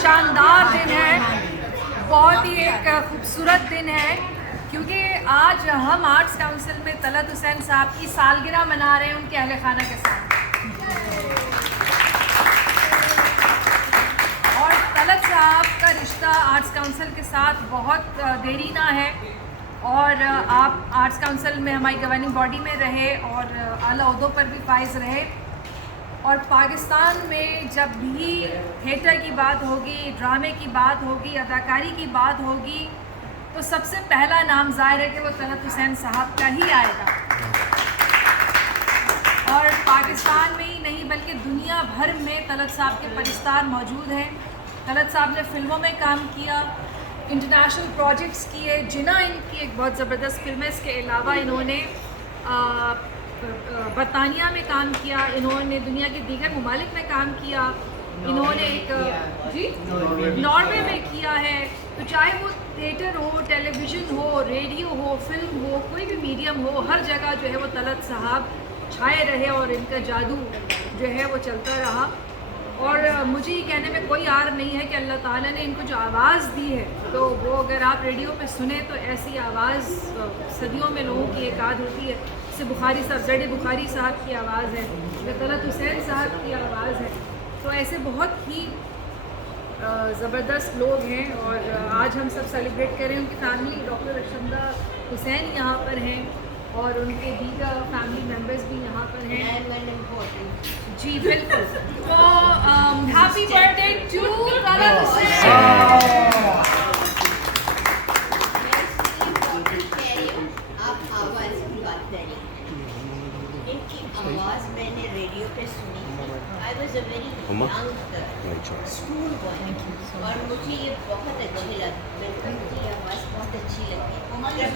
शानदार दिन है, बहुत ही एक खूबसूरत दिन है, क्योंकि आज हम आर्ट्स काउंसिल में तलत हुसैन साहब की सालगिरह मना रहे हैं उनके अहले खाना के साथ। और तलत साहब का रिश्ता आर्ट्स काउंसिल के साथ बहुत देरीना है, और आप आर्ट्स काउंसिल में हमारी गवर्निंग बॉडी में रहे और आला ओहदों पर भी फाइज रहे। और पाकिस्तान में जब भी थिएटर की बात होगी, ड्रामे की बात होगी, अदाकारी की बात होगी, तो सबसे पहला नाम ज़ाहिर है कि वो तलत हुसैन साहब का ही आएगा। और पाकिस्तान में ही नहीं बल्कि दुनिया भर में तलत साहब के परिस्तार मौजूद हैं। तलत साहब ने फ़िल्मों में काम किया, इंटरनेशनल प्रोजेक्ट्स किए, जिना इनकी एक बहुत ज़बरदस्त फिल्म है। इसके अलावा इन्होंने बरतानिया में काम किया, इन्होंने दुनिया के दीगर ममालिक में काम किया, इन्होंने नॉर्वे में किया है। तो चाहे वो थिएटर हो, टेलीविज़न हो, रेडियो हो, फिल्म हो, कोई भी मीडियम हो, हर जगह जो है वो तलत साहब छाए रहे और इनका जादू जो है वो चलता रहा। और मुझे ये कहने में कोई आर नहीं है कि अल्लाह ताला ने इनको जो आवाज़ दी है, तो वो अगर आप रेडियो पे सुने तो ऐसी आवाज़ सदियों में लोगों की एक आद होती है। जैसे बुखारी साहब, ज़ड बुखारी साहब की आवाज़ है, या तलत हुसैन साहब की आवाज़ है। तो ऐसे बहुत ही ज़बरदस्त लोग हैं, और आज हम सब सेलिब्रेट करें उनकी फैमिली। डॉक्टर रशंदा हुसैन यहाँ पर हैं और उनके दीगर फैमिली मेम्बर्स भी यहाँ पर हैं। जी बिल्कुल। तो happy birthday to Talat Hussain. आवाज़ मैंने रेडियो पे सुनी। I was a very young school boy, और मुझे ये बहुत अच्छा